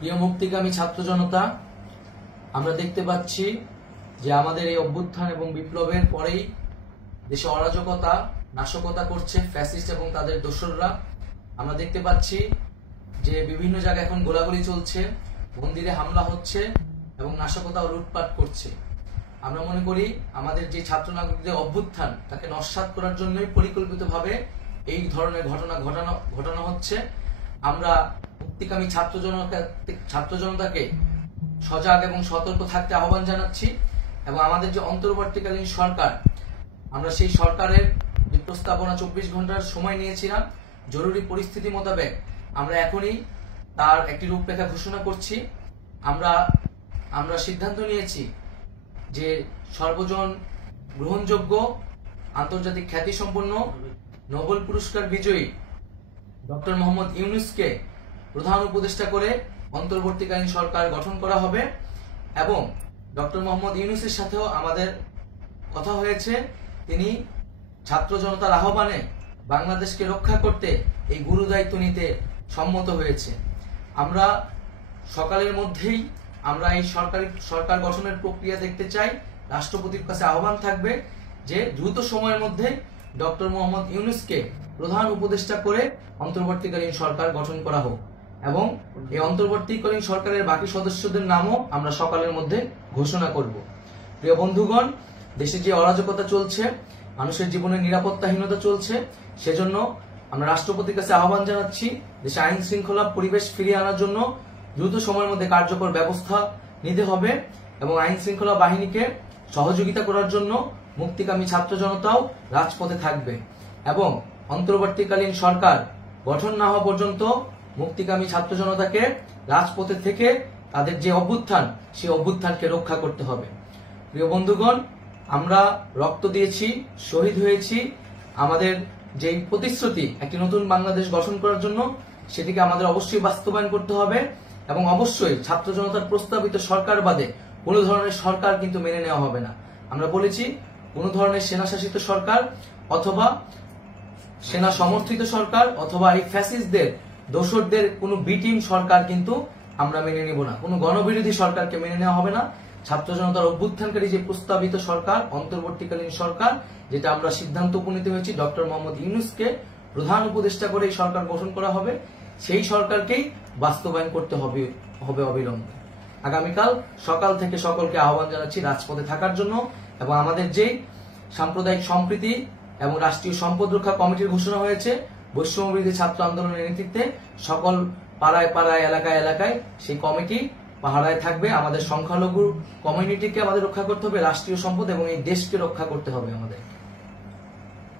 প্রিয় মুক্তিকামী ছাত্র জনতা, আমরা দেখতে পাচ্ছি যে আমাদের এই অভ্যুত্থান এবং বিপ্লবের পরেই দেশে অরাজকতা নাশকতা করছে ফ্যাসিস্ট এবং তাদের দোসররা। আমরা দেখতে পাচ্ছি যে বিভিন্ন জায়গায় এখন গোলাগুলি চলছে, মন্দিরে হামলা হচ্ছে এবং নাশকতা ও লুটপাট করছে। আমরা মনে করি আমাদের যে ছাত্র নাগরিকদের অভ্যুত্থান তাকে নস্যাৎ করার জন্যই পরিকল্পিতভাবে এই ধরনের ঘটনা ঘটানো হচ্ছে। আমরা মুক্তিকামী ছাত্র জনতাকে সজাগ এবং সতর্ক থাকতে আহ্বান জানাচ্ছি এবং আমাদের যে অন্তর্বর্তীকালীন সরকার, আমরা সেই সরকারের যে প্রস্তাবনা 24 ঘন্টার সময় নিয়েছিলাম, জরুরি পরিস্থিতি মোতাবেক আমরা এখনই তার একটি রূপরেখা ঘোষণা করছি। আমরা সিদ্ধান্ত নিয়েছি যে সর্বজন গ্রহণযোগ্য আন্তর্জাতিক খ্যাতিসম্পন্ন নোবেল পুরস্কার বিজয়ী ডক্টর মোহাম্মদ ইউনূসকে প্রধান উপদেষ্টা করে অন্তর্বর্তীকালীন সরকার গঠন করা হবে এবং ডক্টর মোহাম্মদ ইউনূসের সাথেও আমাদের কথা হয়েছে। তিনি ছাত্র জনতার আহ্বানে বাংলাদেশকে রক্ষা করতে এই গুরু দায়িত্ব নিতে সম্মত হয়েছে। আমরা সকালের মধ্যেই আমরা এই সরকার গঠনের প্রক্রিয়া দেখতে চাই। রাষ্ট্রপতির কাছে আহ্বান থাকবে যে দ্রুত সময়ের মধ্যে ডক্টর মোহাম্মদ ইউনূসকে প্রধান উপদেষ্টা করে অন্তর্বর্তীকালীন সরকার গঠন করা হোক এবং এই অন্তর্বর্তীকালীন সরকারের বাকি সদস্যদের নামও আমরা সকালের মধ্যে ঘোষণা করব। প্রিয় বন্ধুগণ, দেশে যে অরাজকতা চলছে, মানুষের জীবনের নিরাপত্তাহীনতা চলছে, সেজন্য আমরা রাষ্ট্রপতির কাছে আহ্বান জানাচ্ছি দেশে আইন শৃঙ্খলা পরিবেশ ফিরিয়ে আনার জন্য দ্রুত সময়ের মধ্যে কার্যকর ব্যবস্থা নিতে হবে এবং আইন শৃঙ্খলা বাহিনীকে সহযোগিতা করার জন্য মুক্তিকামী ছাত্র জনতাও রাজপথে থাকবে এবং অন্তর্বর্তীকালীন সরকার গঠন না হওয়া পর্যন্ত মুক্তিকামী ছাত্র জনতাকে রাজপথে থেকে তাদের যে অভ্যুত্থান, সেই অভ্যুত্থানকে রক্ষা করতে হবে। প্রিয় বন্ধুগণ, আমরা রক্ত দিয়েছি, শহীদ হয়েছি। আমাদের যেই প্রতিশ্রুতি একটি নতুন বাংলাদেশ গঠন করার জন্য, সেটিকে আমাদের অবশ্যই বাস্তবায়ন করতে হবে এবং অবশ্যই ছাত্র জনতার প্রস্তাবিত সরকার বাদে কোনো ধরনের সরকার কিন্তু মেনে নেওয়া হবে না। আমরা বলেছি কোন ধরনের সেনা শাসিত সরকার অথবা সেনা সমর্থিত সরকার অথবা এই ফ্যাসিস্টদের দোসরদের কোনো বি টিম সরকার কিন্তু আমরা মেনে নিব না। কোনো গণবিরোধী সরকারকে মেনে নেওয়া হবে না। ছাত্র জনতার অভ্যুত্থানকারী যে প্রস্তাবিত সরকার, অন্তর্বর্তীকালীন সরকার, যেটা আমরা সিদ্ধান্ত উপনীত হয়েছি ডক্টর মোহাম্মদ ইউনূসকে প্রধান উপদেষ্টা করে এই সরকার গঠন করা হবে, সেই সরকারকেই বাস্তবায়ন করতে হবে অবিলম্বে। আগামীকাল সকাল থেকে সকলকে আহ্বান জানাচ্ছি রাজপথে থাকার জন্য এবং আমাদের যে সাম্প্রদায়িক সম্প্রীতি এবং রাষ্ট্রীয় সম্পদ রক্ষা কমিটির ঘোষণা হয়েছে বৈষম্যবিরোধী ছাত্র আন্দোলনের নেতৃত্বে, সকল পাড়ায় পাড়ায় এলাকায় এলাকায় সেই কমিটি পাহারায় থাকবে। আমাদের সংখ্যালঘু কমিউনিটিকে আমাদের রক্ষা করতে হবে, রাষ্ট্রীয় সম্পদ এবং এই দেশকে রক্ষা করতে হবে আমাদের।